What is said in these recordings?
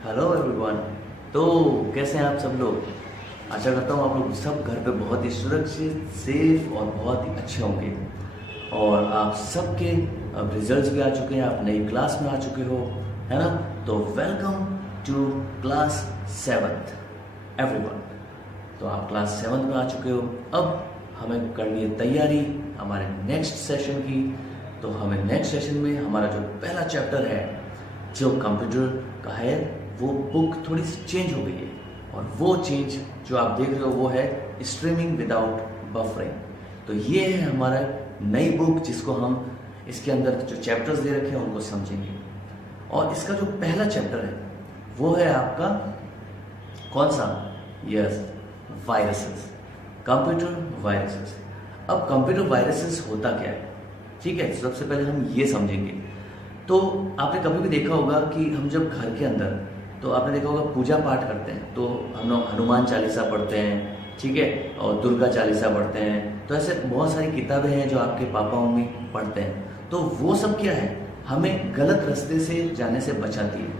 Hello everyone. तो कैसे हैं आप सब लोग। आशा करता हूँ आप लोग सब घर पे बहुत ही सुरक्षित, सेफ और बहुत ही अच्छे होंगे। और आप सबके अब रिजल्ट्स भी आ चुके हैं, आप नई क्लास में आ चुके हो, है ना। तो welcome to class 7th everyone. तो आप क्लास 7th में आ चुके हो। अब हमें करनी है तैयारी हमारे नेक्स्ट सेशन की। तो हमें नेक्स्ट सेशन में हमारा जो पहला चैप्टर है जो कंप्यूटर का है, वो बुक थोड़ी सी चेंज हो गई है। और वो चेंज जो आप देख रहे हो वो है स्ट्रीमिंग विदाउट बफरिंग। तो ये है हमारा नई बुक जिसको हम इसके अंदर जो चैप्टर्स दे रखे हैं उनको समझेंगे। और इसका जो पहला चैप्टर है वो है आपका कौन सा? Yes, viruses, computer viruses. अब कंप्यूटर वायरसेस होता क्या है, ठीक है, सबसे पहले हम ये समझेंगे। तो आपने कभी भी देखा होगा कि हम जब घर के अंदर, तो आपने देखा होगा पूजा पाठ करते हैं तो हम लोग हनुमान चालीसा पढ़ते हैं, ठीक है, और दुर्गा चालीसा पढ़ते हैं। तो ऐसे बहुत सारी किताबें हैं जो आपके पापा मम्मी पढ़ते हैं। तो वो सब क्या है, हमें गलत रास्ते से जाने से बचाती है,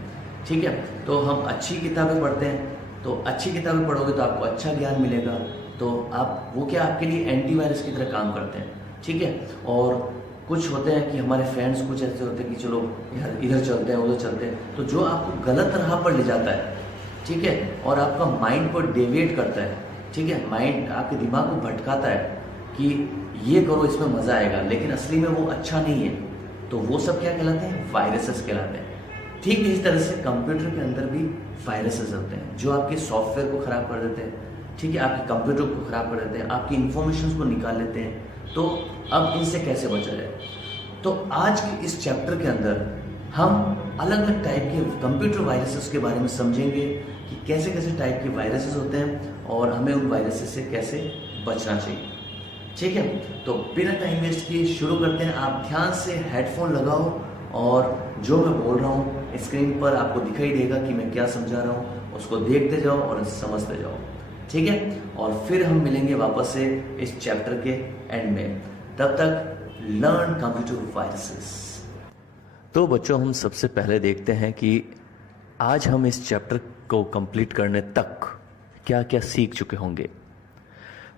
ठीक है। तो हम अच्छी किताबें पढ़ते हैं, तो अच्छी किताबें पढ़ोगे तो आपको अच्छा ज्ञान मिलेगा। तो आप वो क्या आपके लिए एंटीवायरस की तरह काम करते हैं, ठीक है। और कुछ होते हैं कि हमारे फ्रेंड्स कुछ ऐसे होते हैं कि चलो यार इधर चलते हैं उधर चलते हैं, तो जो आपको गलत राह पर ले जाता है, ठीक है, और आपका माइंड को डेविएट करता है, ठीक है, माइंड आपके दिमाग को भटकाता है कि ये करो इसमें मज़ा आएगा, लेकिन असली में वो अच्छा नहीं है। तो वो सब क्या कहलाते हैं? वायरसेस कहलाते हैं। ठीक इसी तरह से कंप्यूटर के अंदर भी वायरसेस होते हैं जो आपके सॉफ्टवेयर को ख़राब कर देते हैं, ठीक है, आपके कंप्यूटर को ख़राब कर देते हैं, आपकी इंफॉर्मेशन को निकाल लेते हैं। तो अब इनसे कैसे बचा जाए? तो आज के इस चैप्टर के अंदर हम अलग अलग टाइप के कंप्यूटर वायरसेस के बारे में समझेंगे कि कैसे कैसे टाइप के वायरसेस होते हैं और हमें उन वायरसेस से कैसे बचना चाहिए, ठीक है। तो बिना टाइम वेस्ट किए शुरू करते हैं। आप ध्यान से हेडफोन लगाओ और जो मैं बोल रहा हूँ स्क्रीन पर आपको दिखाई देगा कि मैं क्या समझा रहा हूँ, उसको देखते जाओ और समझते जाओ, ठीक है। और फिर हम मिलेंगे वापस से इस चैप्टर के एंड में। तब तक लर्न कंप्यूटर वायरसेस। तो बच्चों, हम सबसे पहले देखते हैं कि आज हम इस चैप्टर को कंप्लीट करने तक क्या क्या सीख चुके होंगे।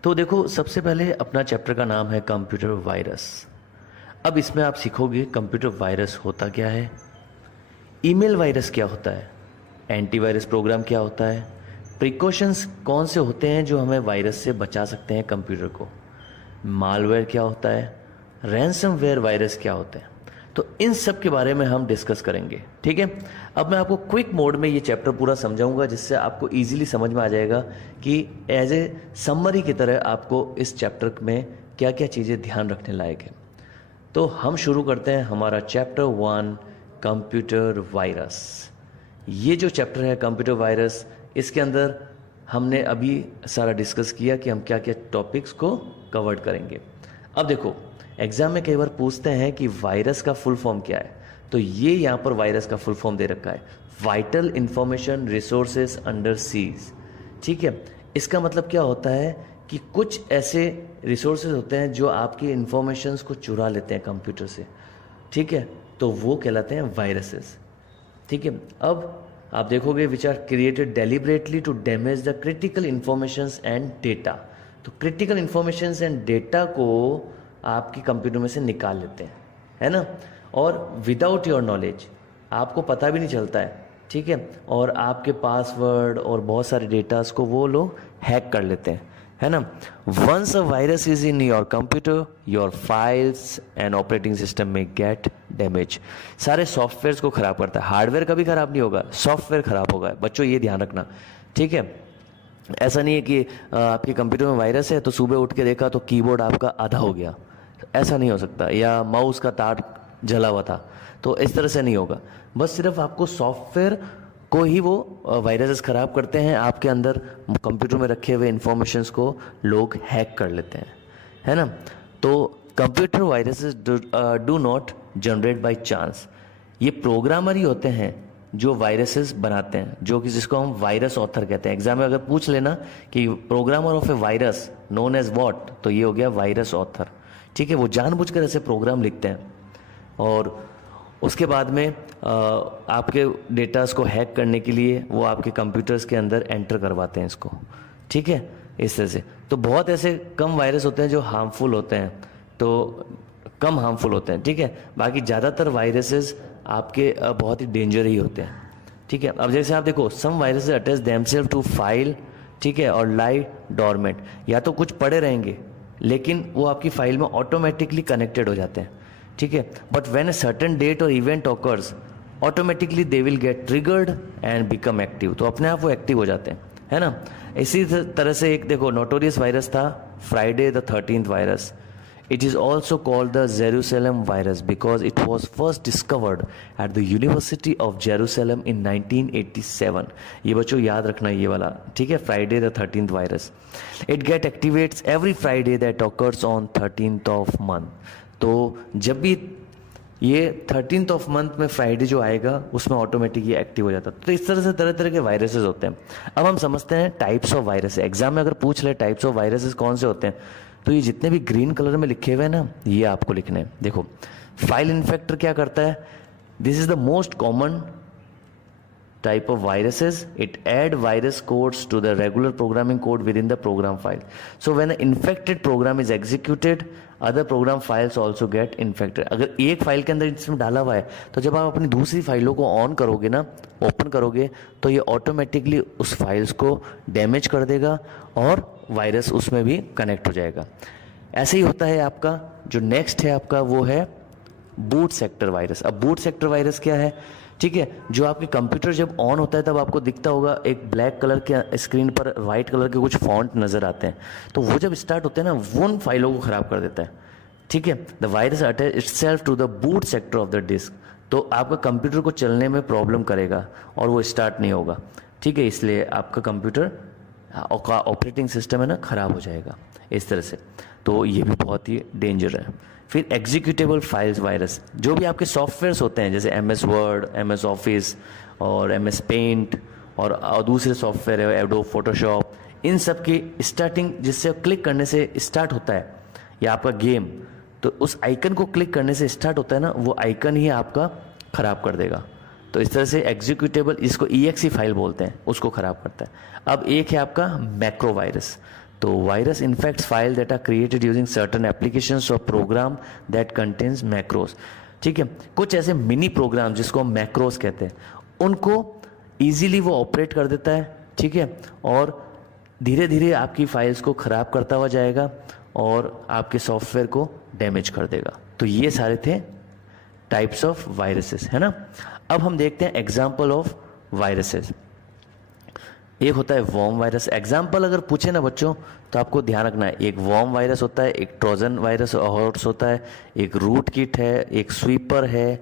तो देखो, सबसे पहले अपना चैप्टर का नाम है कंप्यूटर वायरस। अब इसमें आप सीखोगे कंप्यूटर वायरस होता क्या है, ईमेल वायरस क्या होता है, एंटीवायरस प्रोग्राम क्या होता है, प्रिकॉशंस कौन से होते हैं जो हमें वायरस से बचा सकते हैं कंप्यूटर को, मालवेयर क्या होता है, रैंसमवेयर वायरस क्या होते हैं। तो इन सब के बारे में हम डिस्कस करेंगे, ठीक है। अब मैं आपको क्विक मोड में ये चैप्टर पूरा समझाऊंगा जिससे आपको इजीली समझ में आ जाएगा कि एज ए समरी की तरह आपको इस चैप्टर में क्या क्या चीज़ें ध्यान रखने लायक है। तो हम शुरू करते हैं हमारा चैप्टर 1 कंप्यूटर वायरस। ये जो चैप्टर है कंप्यूटर वायरस, इसके अंदर हमने अभी सारा डिस्कस किया कि हम क्या क्या टॉपिक्स को कवर करेंगे। अब देखो, एग्जाम में कई बार पूछते हैं कि वायरस का फुल फॉर्म क्या है। तो ये यहाँ पर वायरस का फुल फॉर्म दे रखा है, vital information resources under seize, ठीक है। इसका मतलब क्या होता है कि कुछ ऐसे रिसोर्सेज होते हैं जो आपकी इंफॉर्मेशंस को चुरा लेते हैं कंप्यूटर से, ठीक है, तो वो कहलाते हैं वायरसेस, ठीक है। अब आप देखोगे which are created deliberately to damage the critical informations and data. तो क्रिटिकल इंफॉर्मेशंस एंड डेटा को आपके कंप्यूटर में से निकाल लेते हैं, है ना, और विदाउट योर नॉलेज, आपको पता भी नहीं चलता है, ठीक है, और आपके पासवर्ड और बहुत सारे डेटास को वो लोग हैक कर लेते हैं, है ना। Once a virus is in your computer, your files and operating system में गेट डैमेज। सारे सॉफ्टवेयर को खराब करता है, हार्डवेयर कभी खराब नहीं होगा, सॉफ्टवेयर खराब होगा। बच्चों ये ध्यान रखना, ठीक है। ऐसा नहीं है कि आपके कंप्यूटर में वायरस है तो सुबह उठ के देखा तो कीबोर्ड आपका आधा हो गया, ऐसा नहीं हो सकता, या माउस का तार जला हुआ था, तो इस तरह से नहीं होगा। बस सिर्फ आपको सॉफ्टवेयर को ही वो वायरसेस खराब करते हैं, आपके अंदर कंप्यूटर में रखे हुए इंफॉर्मेशंस को लोग हैक कर लेते हैं, है ना। तो computer viruses do not generate by chance. ये प्रोग्रामर ही होते हैं जो वायरसेस बनाते हैं, जो कि जिसको हम वायरस ऑथर कहते हैं। एग्जाम में अगर पूछ लेना कि programmer of a virus known as what, तो ये हो गया वायरस ऑथर, ठीक है। वो जानबूझकर ऐसे प्रोग्राम लिखते हैं और उसके बाद में आपके डेटास को हैक करने के लिए वो आपके कंप्यूटर्स के अंदर एंटर करवाते हैं इसको, ठीक है, इस तरह से। तो बहुत ऐसे कम वायरस होते हैं जो हार्मफुल होते हैं, तो कम हार्मफुल होते हैं, ठीक है। बाकी ज़्यादातर वायरसेस आपके बहुत ही डेंजर ही होते हैं, ठीक है। अब जैसे आप देखो, some viruses attach themselves to file, ठीक है, और लाई डोरमेंट, या तो कुछ पड़े रहेंगे लेकिन वो आपकी फाइल में ऑटोमेटिकली कनेक्टेड हो जाते हैं, ठीक है। But when a certain date और event occurs automatically they will get triggered and become active, तो अपने आप वो एक्टिव हो जाते हैं, है ना। इसी तरह से एक देखो नोटोरियस वायरस था Friday the 13th virus. It is also called the Jerusalem virus because it was first discovered at the University of Jerusalem in 1987. ये बच्चों याद रखना ये वाला, ठीक है, Friday the 13th virus. It get activates every Friday that occurs on 13th of month. तो जब भी ये 13th ऑफ मंथ में फ्राइडे जो आएगा उसमें ऑटोमेटिक ये एक्टिव हो जाता है। तो इस तरह से तरह तरह के वायरसेस होते हैं। अब हम समझते हैं टाइप्स ऑफ वायरस। एग्जाम में अगर पूछ ले टाइप्स ऑफ वायरसेस कौन से होते हैं, तो ये जितने भी ग्रीन कलर में लिखे हुए हैं ना, ये आपको लिखने हैं। देखो, फाइल इन्फेक्टर क्या करता है, this is the most common type of viruses. It add virus codes to the regular programming code within the program file. So when an infected program is executed, other program files also get infected. अगर एक file के अंदर इसमें डाला हुआ है, तो जब आप अपनी दूसरी फाइलों को ऑन करोगे ना, ओपन करोगे, तो ये ऑटोमेटिकली उस फाइल्स को डैमेज कर देगा और वायरस उसमें भी कनेक्ट हो जाएगा। ऐसे ही होता है आपका जो नेक्स्ट है आपका, वो है बूट सेक्टर वायरस। अब बूट सेक्टर वायरस क्या है, ठीक है, जो आपके कंप्यूटर जब ऑन होता है तब आपको दिखता होगा एक ब्लैक कलर के स्क्रीन पर वाइट कलर के कुछ फॉन्ट नजर आते हैं, तो वो जब स्टार्ट होते हैं ना, वो उन फाइलों को खराब कर देता है, ठीक है। The virus attach itself to the boot sector of the disk, तो आपका कंप्यूटर को चलने में प्रॉब्लम करेगा और वो स्टार्ट नहीं होगा, ठीक है। इसलिए आपका कंप्यूटर का ऑपरेटिंग सिस्टम है ना, खराब हो जाएगा इस तरह से। तो ये भी बहुत ही डेंजर है। फिर एग्जीक्यूटेबल फाइल्स वायरस, जो भी आपके सॉफ्टवेयर्स होते हैं जैसे MS वर्ड, MS ऑफिस और MS पेंट और दूसरे सॉफ्टवेयर है एडोब फोटोशॉप, इन सब की स्टार्टिंग जिससे क्लिक करने से स्टार्ट होता है, या आपका गेम, तो उस आइकन को क्लिक करने से स्टार्ट होता है ना, वो आइकन ही आपका खराब कर देगा। तो इस तरह से एग्जीक्यूटेबल, इसको EXE फाइल बोलते हैं, उसको खराब करता है। अब एक है आपका मैक्रो वायरस। तो virus infects file that are created using certain applications और प्रोग्राम दैट कंटेन्स मैक्रोस, ठीक है। कुछ ऐसे मिनी प्रोग्राम जिसको हम मैक्रोस कहते हैं, उनको इजीली वो ऑपरेट कर देता है, ठीक है, और धीरे धीरे आपकी फाइल्स को खराब करता हुआ जाएगा और आपके सॉफ्टवेयर को डैमेज कर देगा। तो ये सारे थे टाइप्स ऑफ वायरसेस, है ना। अब हम देखते हैं एग्जाम्पल ऑफ वायरसेस। एक होता है वॉर्म वायरस। एग्जाम्पल अगर पूछे ना बच्चों, तो आपको ध्यान रखना है, एक वॉर्म वायरस होता है, एक ट्रोजन वायरस हॉर्स होता है, एक रूट किट है, एक स्वीपर है,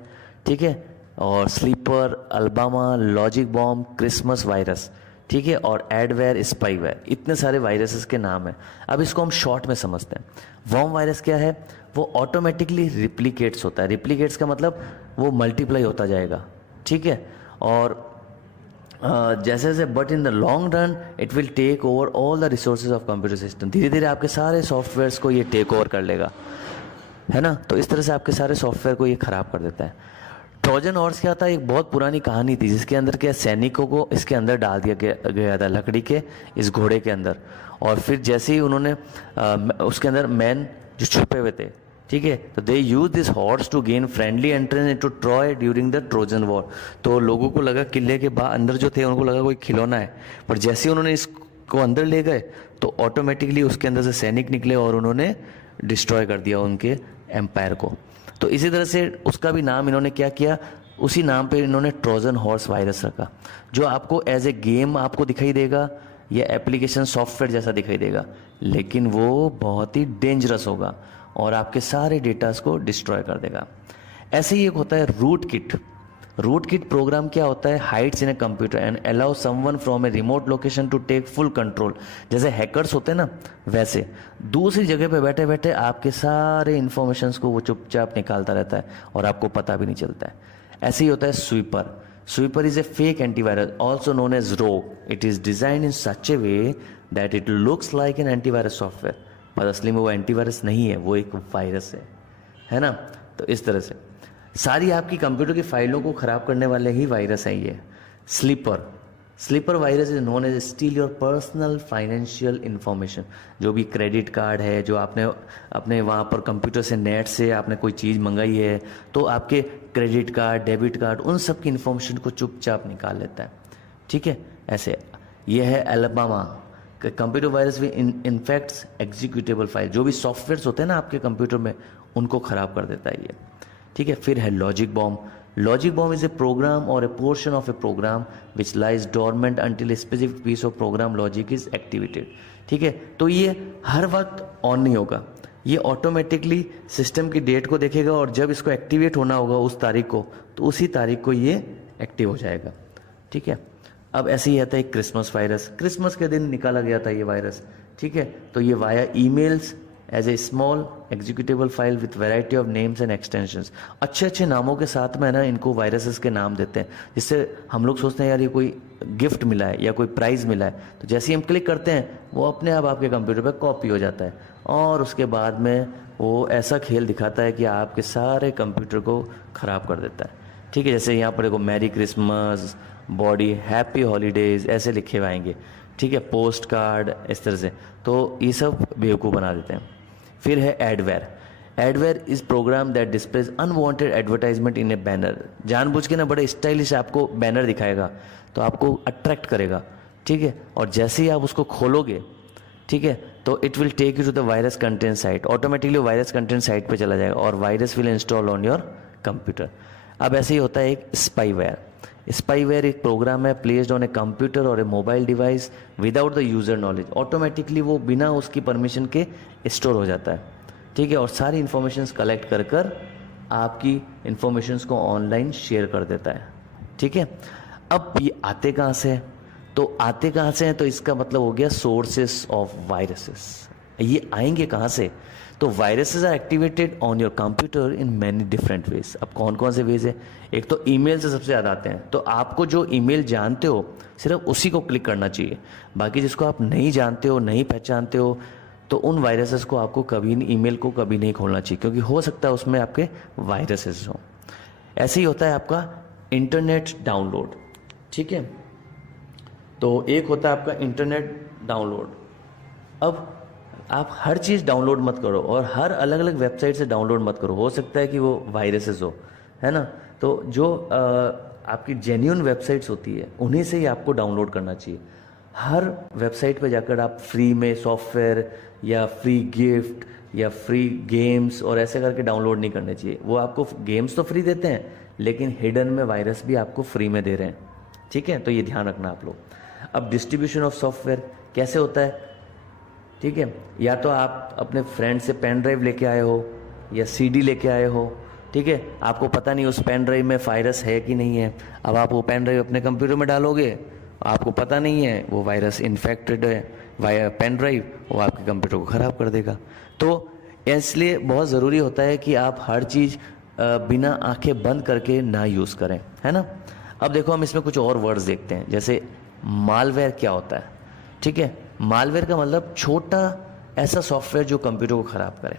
ठीक है, और sleeper, Alabama, logic bomb, Christmas virus, ठीक है, और एडवेयर, स्पाईवेयर, इतने सारे वायरसेस के नाम हैं। अब इसको हम शॉर्ट में समझते हैं। वॉर्म वायरस क्या है, वो ऑटोमेटिकली रिप्लिकेट्स होता है। रिप्लिकेट्स का मतलब वो मल्टीप्लाई होता जाएगा, ठीक है, और जैसे जैसे, but in the long run it will take over all the resources of computer system. धीरे धीरे आपके सारे सॉफ्टवेयर्स को ये टेक ओवर कर लेगा, है ना। तो इस तरह से आपके सारे सॉफ्टवेयर को ये खराब कर देता है। ट्रोजन हॉर्स क्या था, एक बहुत पुरानी कहानी थी जिसके अंदर क्या, सैनिकों को इसके अंदर डाल दिया गया था, लकड़ी के इस घोड़े के अंदर, और फिर जैसे ही उन्होंने उसके अंदर मैन जो छुपे हुए थे, ठीक है, तो they use this horse to gain friendly entrance into Troy during the Trojan war. तो लोगों को लगा किले के बाहर अंदर जो थे उनको लगा कोई खिलौना है, पर जैसे ही उन्होंने इसको अंदर ले गए तो ऑटोमेटिकली उसके अंदर से सैनिक निकले और उन्होंने डिस्ट्रॉय कर दिया उनके एम्पायर को। तो इसी तरह से उसका भी नाम इन्होंने क्या किया, उसी नाम पे इन्होंने ट्रोजन हॉर्स वायरस रखा, जो आपको एज ए गेम आपको दिखाई देगा या एप्लीकेशन सॉफ्टवेयर जैसा दिखाई देगा, लेकिन वो बहुत ही डेंजरस होगा और आपके सारे डेटास को डिस्ट्रॉय कर देगा। ऐसे ही एक होता है root kit. Root kit program क्या होता है, hides in a computer and allow someone from a remote location to take full control. जैसे हैकर्स होते हैं ना, वैसे दूसरी जगह पे बैठे बैठे आपके सारे इंफॉर्मेशंस को वो चुपचाप निकालता रहता है और आपको पता भी नहीं चलता है। ऐसे ही होता है sweeper. Sweeper is a fake antivirus also known as rogue. It is design in such a way that it looks like an antivirus software, पर असली में वो एंटीवायरस नहीं है, वो एक वायरस है ना। तो इस तरह से सारी आपकी कंप्यूटर की फाइलों को ख़राब करने वाले ही वायरस हैं ये। Sleeper virus is known as steal your personal financial information. जो भी क्रेडिट कार्ड है, जो आपने अपने वहाँ पर कंप्यूटर से नेट से आपने कोई चीज़ मंगाई है, तो आपके क्रेडिट कार्ड, डेबिट कार्ड, उन सब की इन्फॉर्मेशन को चुपचाप निकाल लेता है। ठीक है, ऐसे ये है एलबामा। कंप्यूटर वायरस भी इन्फेक्ट्स एग्जीक्यूटेबल फाइल, जो भी सॉफ्टवेयर्स होते हैं ना आपके कंप्यूटर में, उनको ख़राब कर देता है ये। ठीक है, फिर है logic bomb. Logic bomb is a program or a portion of a program which lies dormant until a specific piece of program logic is activated. ठीक है, तो ये हर वक्त ऑन नहीं होगा, ये ऑटोमेटिकली सिस्टम की डेट को देखेगा और जब इसको एक्टिवेट होना होगा उस तारीख को, तो उसी तारीख को ये एक्टिव हो जाएगा। ठीक है, अब ऐसे ही आता है क्रिसमस वायरस। क्रिसमस के दिन निकाला गया था ये वायरस। ठीक है, तो ये via emails as a small executable file with variety of names and extensions. अच्छे अच्छे नामों के साथ में ना इनको वायरसेस के नाम देते हैं, जिससे हम लोग सोचते हैं यार ये कोई गिफ्ट मिला है या कोई प्राइज़ मिला है, तो जैसे ही हम क्लिक करते हैं वो अपने आप आपके कंप्यूटर पर कॉपी हो जाता है और उसके बाद में वो ऐसा खेल दिखाता है कि आपके सारे कंप्यूटर को ख़राब कर देता है। ठीक है, जैसे यहाँ पर देखो merry Christmas, body, happy holidays ऐसे लिखे हुए आएंगे। ठीक है, पोस्ट कार्ड, इस तरह से, तो ये सब बेवकूफ़ बना देते हैं। फिर है adware. Adware is program that displays unwanted advertisement in a banner. जानबूझ के ना बड़े स्टाइलिश आपको बैनर दिखाएगा, तो आपको अट्रैक्ट करेगा। ठीक है, और जैसे ही आप उसको खोलोगे, ठीक है, तो it will take you to the virus content site. Automatically virus content site पे चला जाएगा और virus will install on your computer. अब ऐसे ही होता है एक स्पाईवेयर। स्पाईवेयर एक प्रोग्राम है placed on a computer or a mobile device without the user knowledge. Automatically वो बिना उसकी परमिशन के स्टोर हो जाता है। ठीक है, और सारी इंफॉर्मेशंस कलेक्ट कर कर आपकी इंफॉर्मेशंस को ऑनलाइन शेयर कर देता है। ठीक है, अब ये आते कहाँ से हैं? तो आते कहाँ से हैं, तो इसका मतलब हो गया सोर्सेस ऑफ वायरसेस। ये आएंगे कहाँ से? तो viruses are activated on your computer in many different ways. अब कौन कौन से वेज है? एक तो ईमेल से सबसे ज़्यादा आते हैं, तो आपको जो ईमेल जानते हो सिर्फ उसी को क्लिक करना चाहिए। बाकी जिसको आप नहीं जानते हो, नहीं पहचानते हो, तो उन वायरसेस को आपको कभी ईमेल को कभी नहीं खोलना चाहिए, क्योंकि हो सकता है उसमें आपके वायरसेस हों। ऐसे ही होता है आपका इंटरनेट डाउनलोड। ठीक है, तो एक होता है आपका इंटरनेट डाउनलोड। अब आप हर चीज़ डाउनलोड मत करो और हर अलग अलग वेबसाइट से डाउनलोड मत करो, हो सकता है कि वो वायरसेस हो, है ना। तो जो आपकी जेन्युइन वेबसाइट्स होती है उन्हीं से ही आपको डाउनलोड करना चाहिए। हर वेबसाइट पे जाकर आप फ्री में सॉफ्टवेयर या फ्री गिफ्ट या फ्री गेम्स और ऐसे करके डाउनलोड नहीं करने चाहिए। वो आपको गेम्स तो फ्री देते हैं, लेकिन हिडन में वायरस भी आपको फ्री में दे रहे हैं। ठीक है, तो ये ध्यान रखना आप लोग। अब डिस्ट्रीब्यूशन ऑफ सॉफ्टवेयर कैसे होता है? ठीक है, या तो आप अपने फ्रेंड से पेन ड्राइव लेके आए हो या सीडी लेके आए हो। ठीक है, आपको पता नहीं उस पेन ड्राइव में वायरस है कि नहीं है। अब आप वो पेन ड्राइव अपने कंप्यूटर में डालोगे, आपको पता नहीं है वो वायरस इन्फेक्टेड है वाया पेन ड्राइव, वो आपके कंप्यूटर को ख़राब कर देगा। तो इसलिए बहुत ज़रूरी होता है कि आप हर चीज़ बिना आंखें बंद करके ना यूज़ करें, है ना। अब देखो हम इसमें कुछ और वर्ड्स देखते हैं, जैसे मालवेयर क्या होता है। ठीक है, मालवेयर का मतलब छोटा ऐसा सॉफ्टवेयर जो कंप्यूटर को ख़राब करे।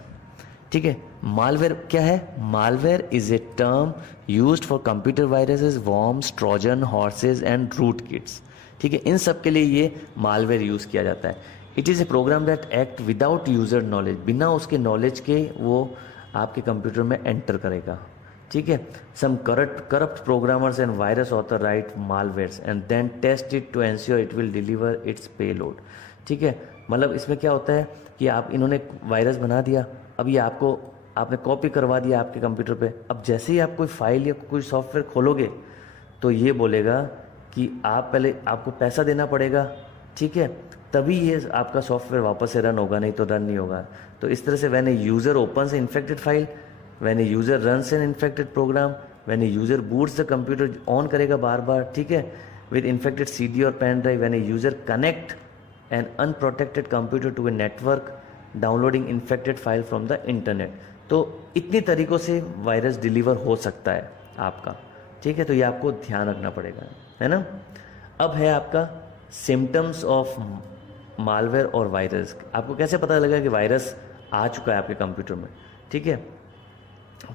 ठीक है, मालवेयर क्या है? Malware is a term used for computer viruses, worms, Trojan, horses and root kits. ठीक है, इन सब के लिए ये मालवेयर यूज़ किया जाता है। It is a program that act without user knowledge. बिना उसके नॉलेज के वो आपके कंप्यूटर में एंटर करेगा। ठीक है, some corrupt programmers and virus author write malwares and then test it to ensure it will deliver its payload. ठीक है, मतलब इसमें क्या होता है कि आप इन्होंने वायरस बना दिया, अब ये आपने कॉपी करवा दिया आपके कंप्यूटर पे। अब जैसे ही आप कोई फाइल या कोई सॉफ्टवेयर खोलोगे तो ये बोलेगा कि पहले आपको पैसा देना पड़ेगा। ठीक है, तभी ये आपका सॉफ्टवेयर वापस से रन होगा, नहीं तो रन नहीं होगा। तो इस तरह से when a user opens infected file, when a user runs an infected program, when a user boots the computer, on करेगा बार बार। ठीक है, विद इन्फेक्टेड सीडी और pen drive, when a user connect an unprotected computer to a network, downloading infected file from the internet. तो इतनी तरीक़ों से वायरस डिलीवर हो सकता है आपका। ठीक है, तो ये आपको ध्यान रखना पड़ेगा, है ना। अब है आपका सिम्टम्स ऑफ मालवेयर और वायरस। आपको कैसे पता लगा कि वायरस आ चुका है आपके कंप्यूटर में? ठीक है,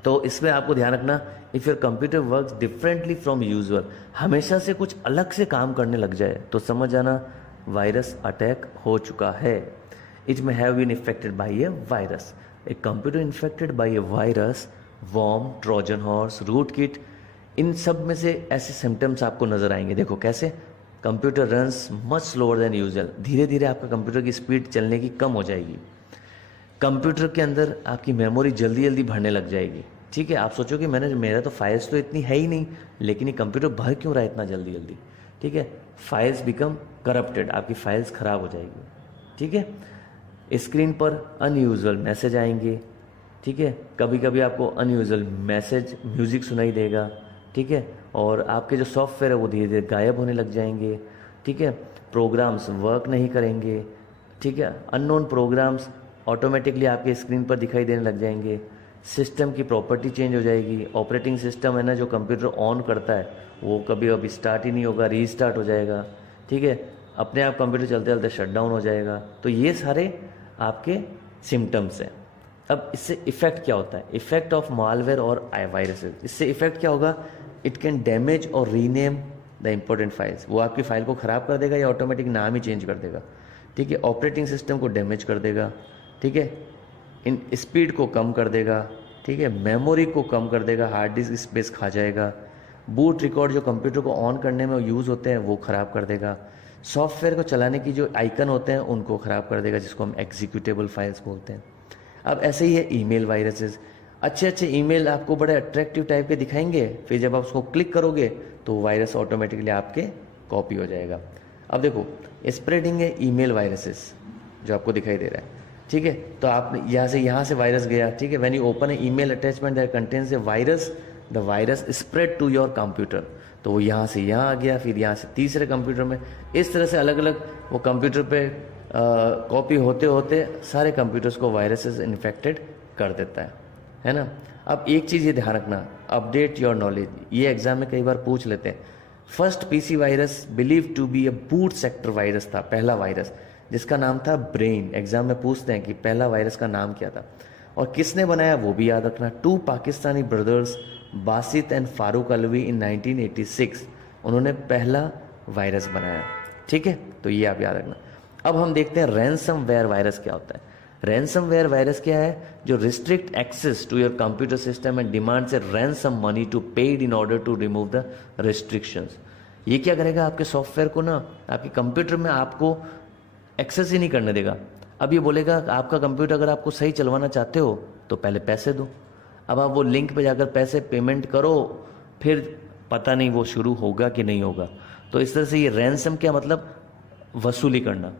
तो इसमें आपको ध्यान रखना, if your computer works differently from usual, हमेशा से कुछ अलग से काम करने लग जाए तो समझ जाना वायरस अटैक हो चुका है। It may have been infected by a virus. A computer infected by a virus, worm, Trojan horse, rootkit, इन सब में से ऐसे सिम्टम्स आपको नजर आएंगे। देखो कैसे, computer runs much slower than usual, धीरे धीरे आपका कंप्यूटर की स्पीड चलने की कम हो जाएगी। कंप्यूटर के अंदर आपकी मेमोरी जल्दी जल्दी भरने लग जाएगी। ठीक है, आप सोचो कि मेरा तो फाइल्स तो इतनी है ही नहीं, लेकिन ये कंप्यूटर भर क्यों रहा है इतना जल्दी जल्दी। ठीक है, फाइल्स बिकम करप्टेड, आपकी फाइल्स खराब हो जाएगी। ठीक है, स्क्रीन पर अनयूजुअल मैसेज आएंगे। ठीक है, कभी कभी आपको अनयूजुअल मैसेज, म्यूजिक सुनाई देगा। ठीक है, और आपके जो सॉफ्टवेयर है वो धीरे धीरे गायब होने लग जाएंगे। ठीक है, प्रोग्राम्स वर्क नहीं करेंगे। ठीक है, अननोन प्रोग्राम्स ऑटोमेटिकली आपके स्क्रीन पर दिखाई देने लग जाएंगे। सिस्टम की प्रॉपर्टी चेंज हो जाएगी। ऑपरेटिंग सिस्टम है ना जो कंप्यूटर ऑन करता है वो कभी अभी स्टार्ट ही नहीं होगा, रीस्टार्ट हो जाएगा। ठीक है, अपने आप कंप्यूटर चलते चलते शट डाउन हो जाएगा। तो ये सारे आपके सिम्टम्स हैं। अब इससे इफेक्ट क्या होता है, इफेक्ट ऑफ मालवेयर और वायरसेस। इससे इफेक्ट क्या होगा, इट कैन डैमेज और रीनेम द इम्पोर्टेंट फाइल्स, वो आपकी फाइल को ख़राब कर देगा या ऑटोमेटिक नाम ही चेंज कर देगा। ठीक है, ऑपरेटिंग सिस्टम को डैमेज कर देगा। ठीक है, इन स्पीड को कम कर देगा। ठीक है, मेमोरी को कम कर देगा, हार्ड डिस्क स्पेस खा जाएगा। बूट रिकॉर्ड जो कंप्यूटर को ऑन करने में यूज़ होते हैं वो ख़राब कर देगा। सॉफ्टवेयर को चलाने की जो आइकन होते हैं उनको ख़राब कर देगा, जिसको हम एग्जीक्यूटेबल फाइल्स बोलते हैं। अब ऐसे ही है ईमेल वायरसेस। अच्छे अच्छे ईमेल आपको बड़े अट्रैक्टिव टाइप के दिखाएंगे, फिर जब आप उसको क्लिक करोगे तो वायरस ऑटोमेटिकली आपके कॉपी हो जाएगा। अब देखो, स्प्रेडिंग है ईमेल वायरसेस जो आपको दिखाई दे रहा है। ठीक है, तो आप यहाँ से वायरस गया। ठीक है, when you open a email attachment that contains a virus, the virus spread to your computer. तो वो यहाँ से यहाँ आ गया, फिर यहाँ से तीसरे कंप्यूटर में, इस तरह से अलग अलग वो कंप्यूटर पे कॉपी होते होते सारे कंप्यूटर्स को वायरसेस इन्फेक्टेड कर देता है ना। अब एक चीज़ ये ध्यान रखना, अपडेट योर नॉलेज, ये एग्जाम में कई बार पूछ लेते हैं। First PC virus believe to be a boot sector virus था, पहला वायरस जिसका नाम था ब्रेन। एग्जाम में पूछते हैं कि पहला वायरस का नाम क्या था और किसने बनाया, वो भी याद रखना। 2 पाकिस्तानी ब्रदर्स बासित एंड फारूक अलवी इन 1986 उन्होंने पहला वायरस बनाया। ठीक है, तो ये आप याद रखना। अब हम देखते हैं रैंसमवेयर वायरस क्या होता है। रैंसमवेयर वायरस क्या है, जो restrict access to your computer system and demands a ransom money to paid in order to remove the restrictions. ये क्या करेगा, आपके सॉफ्टवेयर को ना आपके कंप्यूटर में आपको एक्सेस ही नहीं करने देगा। अब ये बोलेगा आपका कंप्यूटर अगर आपको सही चलवाना चाहते हो तो पहले पैसे दो। अब आप वो लिंक पे जाकर पैसे पेमेंट करो, फिर पता नहीं वो शुरू होगा कि नहीं होगा। तो इस तरह से ये रैंसम क्या मतलब, वसूली करना,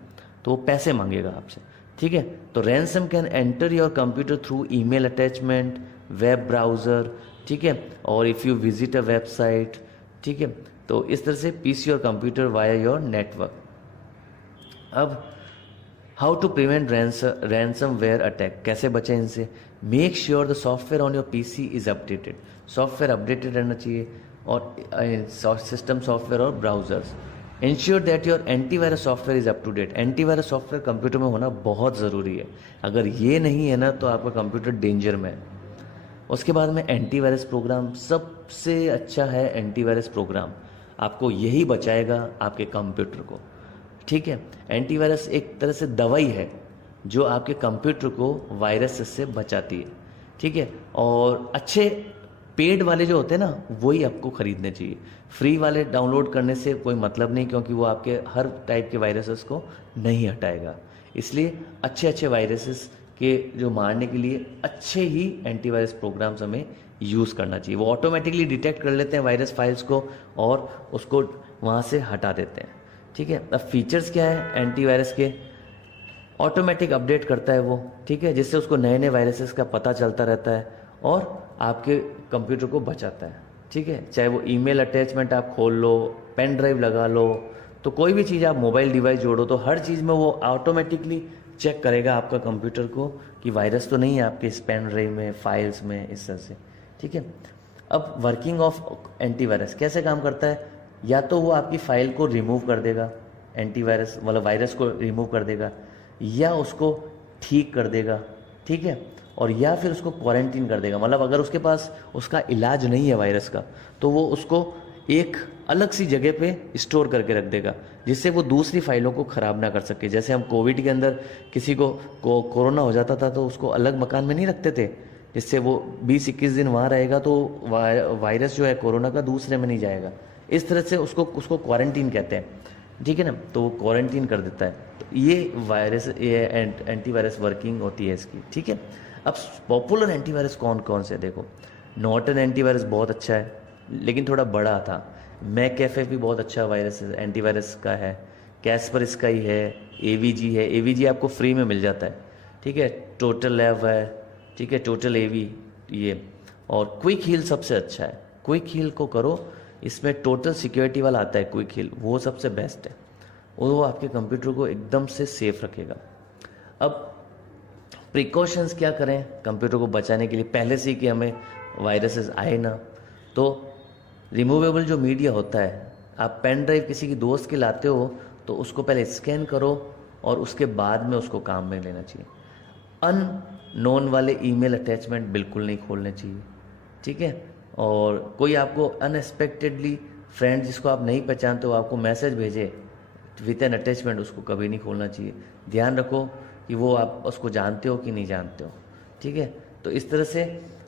तो वो पैसे मांगेगा आपसे। ठीक है, तो ransom can enter your computer through email attachment, web browser. ठीक है, और if you visit a website. ठीक है, तो इस तरह से PC your computer via your network. अब how to prevent ransomware attack, कैसे बचें इनसे। Make sure the software on your PC is updated, software updated रहना चाहिए, और सिस्टम सॉफ्टवेयर और browsers. Ensure that your antivirus software is up to date, antivirus software computer में होना बहुत ज़रूरी है। अगर ये नहीं है ना तो आपका कंप्यूटर डेंजर में है। उसके बाद में एंटीवायरस प्रोग्राम, सबसे अच्छा है एंटीवायरस प्रोग्राम, आपको यही बचाएगा आपके कंप्यूटर को। ठीक है, एंटीवायरस एक तरह से दवाई है जो आपके कंप्यूटर को वायरस से बचाती है। ठीक है, और अच्छे पेड वाले जो होते हैं ना वही आपको खरीदने चाहिए। फ्री वाले डाउनलोड करने से कोई मतलब नहीं, क्योंकि वो आपके हर टाइप के वायरसेस को नहीं हटाएगा। इसलिए अच्छे अच्छे वायरसेस के जो मारने के लिए अच्छे ही एंटीवायरस प्रोग्राम्स हमें यूज़ करना चाहिए। वो ऑटोमेटिकली डिटेक्ट कर लेते हैं वायरस फाइल्स को और उसको वहाँ से हटा देते हैं। ठीक है, अब फीचर्स क्या है एंटीवायरस के, ऑटोमेटिक अपडेट करता है वो। ठीक है, जिससे उसको नए नए वायरसेस का पता चलता रहता है और आपके कंप्यूटर को बचाता है। ठीक है, चाहे वो ईमेल अटैचमेंट आप खोल लो, पेन ड्राइव लगा लो, तो कोई भी चीज़ आप मोबाइल डिवाइस जोड़ो तो हर चीज़ में वो ऑटोमेटिकली चेक करेगा आपका कंप्यूटर को कि वायरस तो नहीं है आपके इस पेन ड्राइव में, फाइल्स में, इस तरह से। ठीक है, अब वर्किंग ऑफ एंटीवायरस कैसे काम करता है, या तो वो आपकी फाइल को रिमूव कर देगा, एंटीवायरस मतलब वायरस को रिमूव कर देगा, या उसको ठीक कर देगा। ठीक है, और या फिर उसको क्वारंटीन कर देगा। मतलब अगर उसके पास उसका इलाज नहीं है वायरस का, तो वो उसको एक अलग सी जगह पे स्टोर करके रख देगा, जिससे वो दूसरी फाइलों को ख़राब ना कर सके। जैसे हम कोविड के अंदर किसी को कोरोना हो जाता था तो उसको अलग मकान में नहीं रखते थे, जिससे वो 20-21 दिन वहाँ रहेगा तो वायरस जो है कोरोना का दूसरे में नहीं जाएगा। इस तरह से उसको क्वारंटीन कहते हैं, ठीक है ना। तो वो क्वारंटीन कर देता है। तो ये वायरस, ये एंटीवायरस वर्किंग होती है इसकी, ठीक है। अब पॉपुलर एंटीवायरस कौन कौन से, देखो नॉर्टन एंटीवायरस बहुत अच्छा है, लेकिन थोड़ा बड़ा था। मैकएफए भी बहुत अच्छा वायरस एंटीवायरस का है। कैस्पर इसका ही है। एवीजी है, एवीजी आपको फ्री में मिल जाता है, ठीक है। टोटल लैब है, ठीक है, टोटल एवी ये। और क्विक हील सबसे अच्छा है, क्विक हील को करो। इसमें टोटल सिक्योरिटी वाला आता है क्विक हील, वो सबसे बेस्ट है। वो आपके कंप्यूटर को एकदम से सेफ रखेगा। अब प्रिकॉशंस क्या करें कंप्यूटर को बचाने के लिए, पहले से ही कि हमें वायरसेस आए ना। तो रिमूवेबल जो मीडिया होता है, आप पेन ड्राइव किसी की दोस्त के लाते हो तो उसको पहले स्कैन करो और उसके बाद में उसको काम में लेना चाहिए। अननोन वाले ईमेल अटैचमेंट बिल्कुल नहीं खोलने चाहिए, ठीक है। और कोई आपको अनएक्सपेक्टेडली फ्रेंड जिसको आप नहीं पहचानते हो आपको मैसेज भेजे विथ एन अटैचमेंट, उसको कभी नहीं खोलना चाहिए। ध्यान रखो कि वो आप उसको जानते हो कि नहीं जानते हो, ठीक है। तो इस तरह से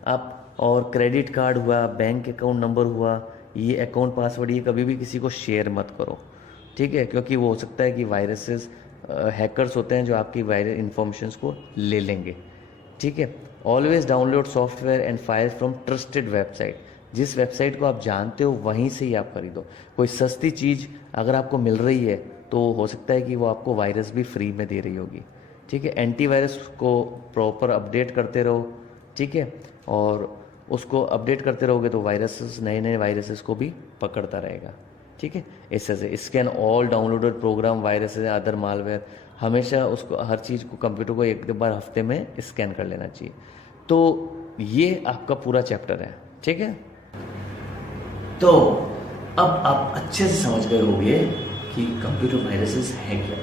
आप, और क्रेडिट कार्ड हुआ, बैंक अकाउंट नंबर हुआ, ये अकाउंट पासवर्ड, ये कभी भी किसी को शेयर मत करो, ठीक है। क्योंकि वो हो सकता है कि वायरसेस, हैकर्स होते हैं जो आपकी वायरस इन्फॉर्मेशन को ले लेंगे, ठीक है। Always download software and files from trusted website. जिस वेबसाइट को आप जानते हो वहीं से ही आप खरीदो। कोई सस्ती चीज़ अगर आपको मिल रही है तो हो सकता है कि वो आपको वायरस भी फ्री में दे रही होगी, ठीक है। एंटीवायरस को प्रॉपर अपडेट करते रहो, ठीक है। और उसको अपडेट करते रहोगे तो वायरसेस, नए नए वायरसेस को भी पकड़ता रहेगा, ठीक है। इस तरह से scan all downloaded program, viruses, other malware. हमेशा उसको, हर चीज़ को, कंप्यूटर को एक बार हफ्ते में स्कैन कर लेना चाहिए। तो ये आपका पूरा चैप्टर है, ठीक है। तो अब आप अच्छे से समझ गए होंगे कि कंप्यूटर वायरसेस है क्या,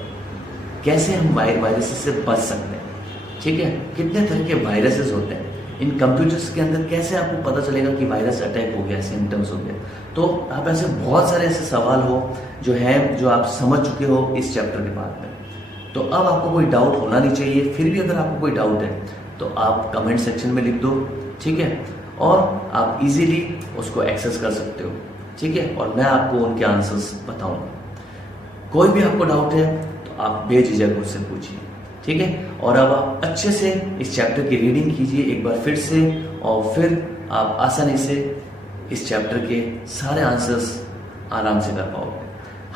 कैसे हम वायरसेस से बच सकते हैं, ठीक है। कितने तरह के वायरसेस होते हैं इन कंप्यूटर्स के अंदर, कैसे आपको पता चलेगा कि वायरस अटैक हो गया, सिम्टम्स हो गए। तो आप ऐसे बहुत सारे ऐसे सवाल हो जो हैं, जो आप समझ चुके हो इस चैप्टर के बाद में। तो अब आपको कोई डाउट होना नहीं चाहिए। फिर भी अगर आपको कोई डाउट है तो आप कमेंट सेक्शन में लिख दो, ठीक है। और आप इजीली उसको एक्सेस कर सकते हो, ठीक है। और मैं आपको उनके आंसर्स बताऊंगा। कोई भी आपको डाउट है तो आप बेझिझक मुझसे पूछिए, ठीक है। और अब आप अच्छे से इस चैप्टर की रीडिंग कीजिए एक बार फिर से, और फिर आप आसानी से इस चैप्टर के सारे आंसर्स आराम से कर पाओगे।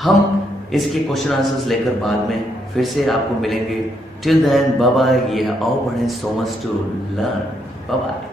हम इसके क्वेश्चन आंसर्स लेकर बाद में फिर से आपको मिलेंगे। Till then bye bye. ये आओ पढ़ें, so much to learn. Bye bye.